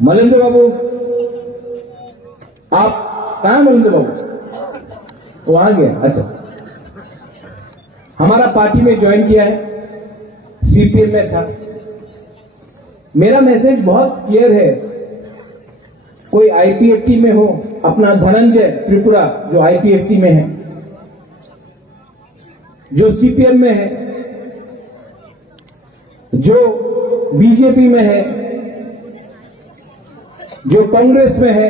मलिंद्र बाबू, आप कहां मलिंद्र बाबू? वो आ गया। अच्छा, हमारा पार्टी में ज्वाइन किया है, सीपीएम में था। मेरा मैसेज बहुत क्लियर है। कोई आईपीएफटी में हो, अपना धनंजय त्रिपुरा जो आईपीएफटी में है, जो सीपीएम में है, जो बीजेपी में है, जो कांग्रेस में है,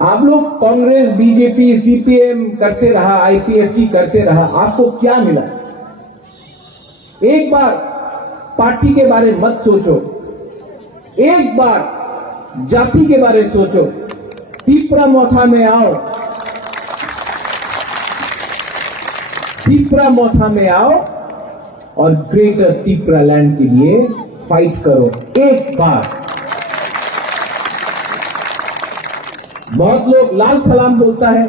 आप लोग कांग्रेस, बीजेपी, सीपीएम करते रहा, आईपीएफटी करते रहा, आपको क्या मिला? एक बार पार्टी के बारे में मत सोचो, एक बार जाति के बारे में सोचो। तिपरा मोथा में आओ, तिपरा मोथा में आओ और ग्रेटर तिपरा लैंड के लिए फाइट करो एक बार। बहुत लोग लाल सलाम बोलता है,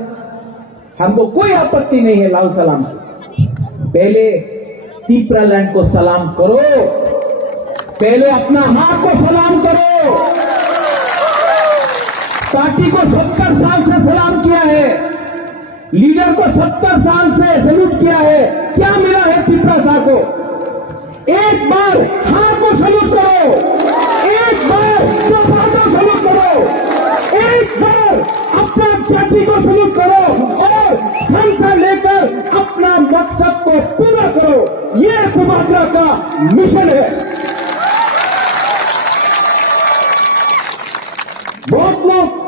हमको कोई आपत्ति नहीं है लाल सलाम से। पहले तिपरा लैंड को सलाम करो, पहले अपना हाथ को सलाम करो। पार्टी को 70 साल से सलाम किया है, लीडर को 70 साल से सैल्यूट किया है। क्या मिला है तिपरा साहब को? एक बार हाथ को सैल्यूट करो, एक बार को सैल्यूट करो, एक बार अपना जाति को सैल्यूट करो और संसा लेकर अपना मकसद को पूरा करो। यह कुमात्रा का मिशन है। बहुत लोग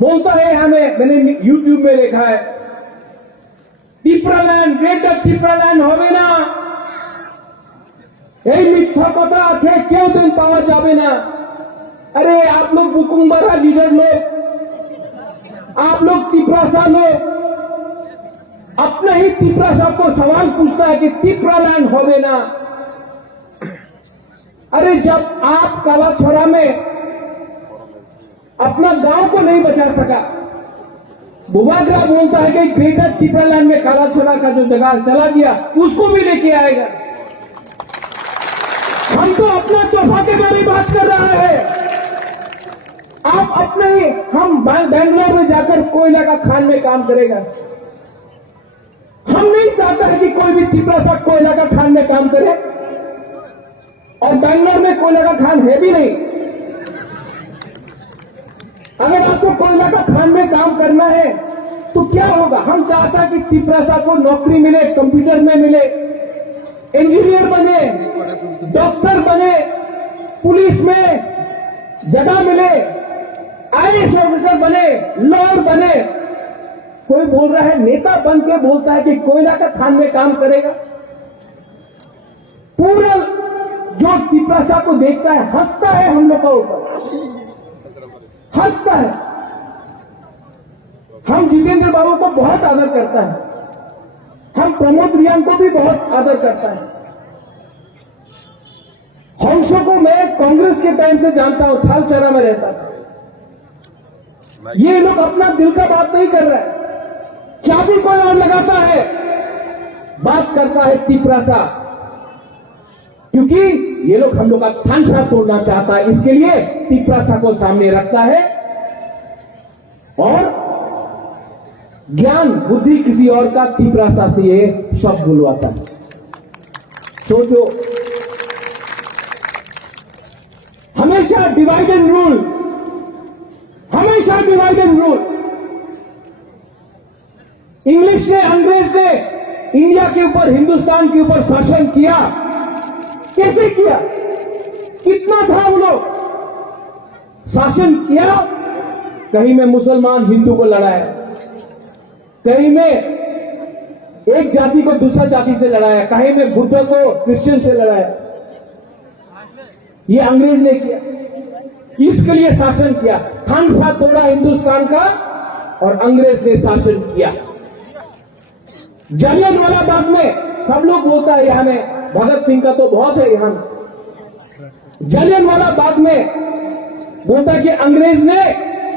बोलता है, हमें मैंने यूट्यूब में देखा है, Tipra land, greater Tipra land হবে না, এই মিথ্যা কথা আছে, কেউ দিন পাওয়া যাবে না। अरे आप लोग बुकुम्बरा लीडर लोग, आप लोग तिपरा लोग, अपने ही तिपरा साहब को सवाल पूछता है कि तिपरा लैंड होवे ना। अरे जब आप काला छोरा में अपना गांव को नहीं बचा सका, बुबागरा बोलता है कि ग्रेटर तिपरा लैंड में काला छोरा का जो जगह चला गया उसको भी लेके आएगा। हम तो अपना तोहफा के बारे में बात कर रहा है। आप अपने ही, हम बेंगलोर में जाकर कोयला का खान में काम करेगा। हम नहीं चाहते हैं कि कोई भी तिपरा सा कोयला का खान में काम करे, और बेंगलोर में कोयला का खान है भी नहीं। अगर आपको कोयला का खान में काम करना है तो क्या होगा? हम चाहता है कि तिपरा सा को नौकरी मिले, कंप्यूटर में मिले, इंजीनियर बने, डॉक्टर बने, पुलिस में जगह मिले, आईएएस ऑफिसर बने, लॉयर बने। कोई बोल रहा है, नेता बन के बोलता है कि कोयला का खान में काम करेगा। पूरा जो तिपरा को देखता है हंसता है, हम लोग का ऊपर हंसता है। हम जितेंद्र बाबू को बहुत आदर करता है, हम प्रमोद रियान को भी बहुत आदर करता है। हंसों को मैं कांग्रेस के टाइम से जानता हूं, थालचरा में रहता था। ये लोग अपना दिल का बात नहीं कर रहा है, चाबी कोई और लगाता है, बात करता है तिपरा सा, क्योंकि ये लोग हम लोग का थानसा तोड़ना चाहता है, इसके लिए तिपरा सा को सामने रखता है और ज्ञान बुद्धि किसी और का तिपरा सा से ये शब्द बुलवाता है। सोचो, हमेशा डिवाइड एंड रूल, हमेशा डिवाइड एंड रूल। इंग्लिश ने, अंग्रेज ने इंडिया के ऊपर, हिंदुस्तान के ऊपर शासन किया। कैसे किया? कितना था वो लोग शासन किया? कहीं में मुसलमान हिंदू को लड़ाया, कहीं में एक जाति को दूसरा जाति से लड़ाया, कहीं में बुद्ध को क्रिश्चियन से लड़ाया। ये अंग्रेज ने किया, इसके लिए शासन किया। खानसा तोड़ा हिंदुस्तान का और अंग्रेज ने शासन किया। जलियांवाला बाग में सब लोग बोलता है, यहां में भगत सिंह का तो बहुत है, यहां जलियांवाला बाग में बोलता है कि अंग्रेज ने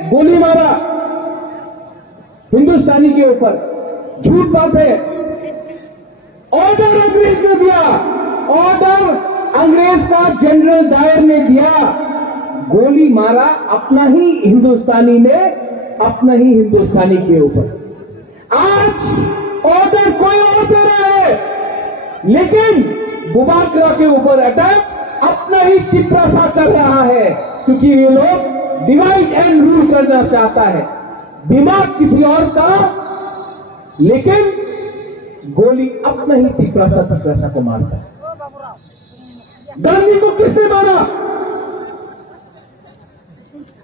गोली मारा हिंदुस्तानी के ऊपर। झूठ बात है। ऑर्डर अंग्रेज ने दिया, ऑर्डर अंग्रेज का जनरल डायर ने दिया, गोली मारा अपना ही हिंदुस्तानी ने अपना ही हिंदुस्तानी के ऊपर। आज ऑर्डर कोई और दे रहा है, लेकिन बुबाकरा के ऊपर अटैक अपना ही तिपरासा कर रहा है, क्योंकि ये लोग डिवाइड एंड रूल करना चाहता है। दिमाग किसी और का, लेकिन गोली अपना ही तिपरासा को मारता है। गांधी को किसने मारा?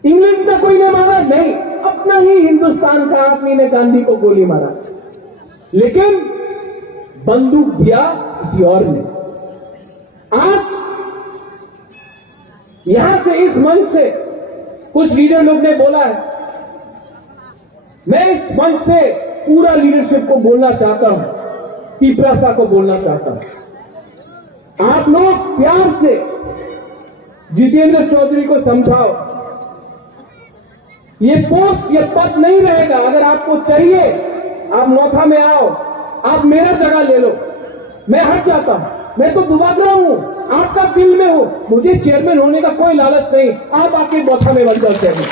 इंग्लैंड का कोई ने मारा? नहीं, अपना ही हिंदुस्तान का आदमी ने गांधी को गोली मारा, लेकिन बंदूक दिया किसी और ने। आज यहां से, इस मंच से कुछ लीडर लोग ने बोला है, मैं इस मंच से पूरा लीडरशिप को बोलना चाहता हूं, तिपरासा को बोलना चाहता हूं, आप लोग प्यार से जितेंद्र चौधरी को समझाओ, ये पोस्ट, ये पद नहीं रहेगा। अगर आपको चाहिए, आप नोखा में आओ, आप मेरा जगह ले लो, मैं हट जाता हूं। मैं तो बुबाकरा हूं, आपका दिल में हूं, मुझे चेयरमैन होने का कोई लालच नहीं। आप आके नोखा में बन जाओ चेयरमैन।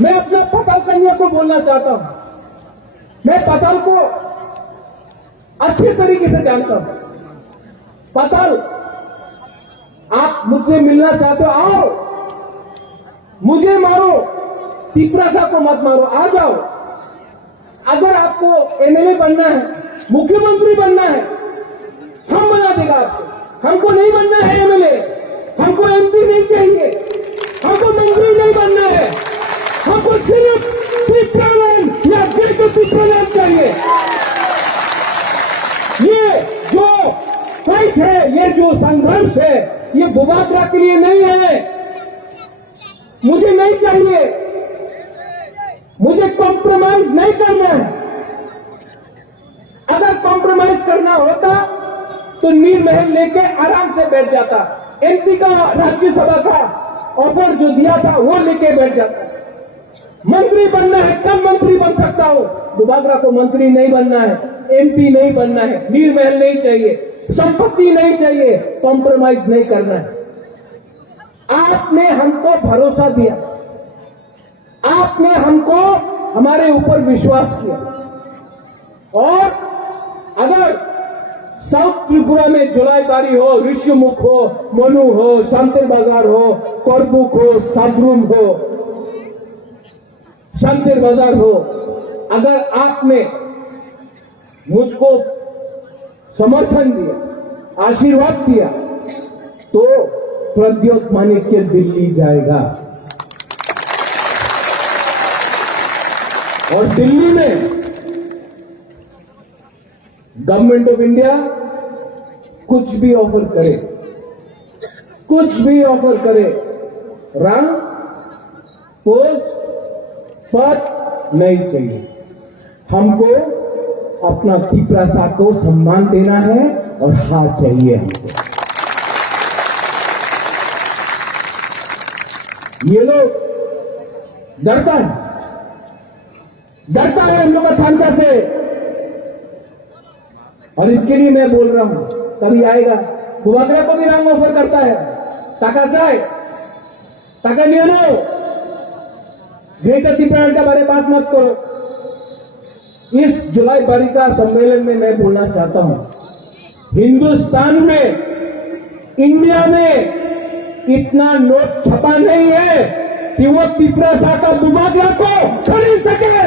मैं अपना पताल कन्या को बोलना चाहता हूं, मैं पताल को अच्छे तरीके से जानता हूं। पताल, आप मुझसे मिलना चाहते हो, आओ, मुझे मारो, तिपरासा को मत मारो, आ जाओ। अगर आपको एमएलए बनना है, मुख्यमंत्री बनना है, हम बना देगा आपको। हमको नहीं बनना है एमएलए, हमको एमपी नहीं चाहिए, हमको मंत्री नहीं बनना है, हमको सिर्फ तिपरालैंड या जयपुर तिपरालैंड चाहिए। ये जो फाइट है, ये जो संघर्ष है, ये बुबाकरा के लिए नहीं है। मुझे नहीं चाहिए, मुझे कॉम्प्रोमाइज नहीं करना है। अगर कॉम्प्रोमाइज करना होता तो नीर महल लेके आराम से बैठ जाता, एमपी का, राज्यसभा का ऑफर जो दिया था वो लेके बैठ जाता। मंत्री बनना है, कब मंत्री बन सकता हो? बुबाकरा को मंत्री नहीं बनना है, एमपी नहीं बनना है, नीर महल नहीं चाहिए, संपत्ति नहीं चाहिए, कॉम्प्रोमाइज नहीं करना है। आपने हमको भरोसा दिया, आपने हमको, हमारे ऊपर विश्वास किया, और अगर साउथ त्रिपुरा में जुलाईबारी हो, ऋषिमुख हो, मनु हो, शांतिर बाजार हो, करबुक हो, साबरूम हो, शांतिर बाजार हो, अगर आपने मुझको समर्थन दिया, आशीर्वाद दिया, तो प्रद्योत माणिक्य दिल्ली जाएगा, और दिल्ली में गवर्नमेंट ऑफ इंडिया कुछ भी ऑफर करे, कुछ भी ऑफर करे, रंग, पोस्ट, पद नहीं चाहिए। हमको अपना तिपरासा को सम्मान देना है और हार चाहिए हमको। ये लोग डरता है हम लोग का थानका से, और इसके लिए मैं बोल रहा हूं, कभी आएगा बुबाकरा को भी रंग ऑफर करता है, टाका चाहे, टाका नहीं लो, ग्रेटर तिपरालैंड के बारे में बात मत करो। इस जुलाई बारिका सम्मेलन में मैं बोलना चाहता हूं, हिंदुस्तान में, इंडिया में इतना नोट छपा नहीं है कि वो तिपरासा का बुबाकरा को खरीद सके।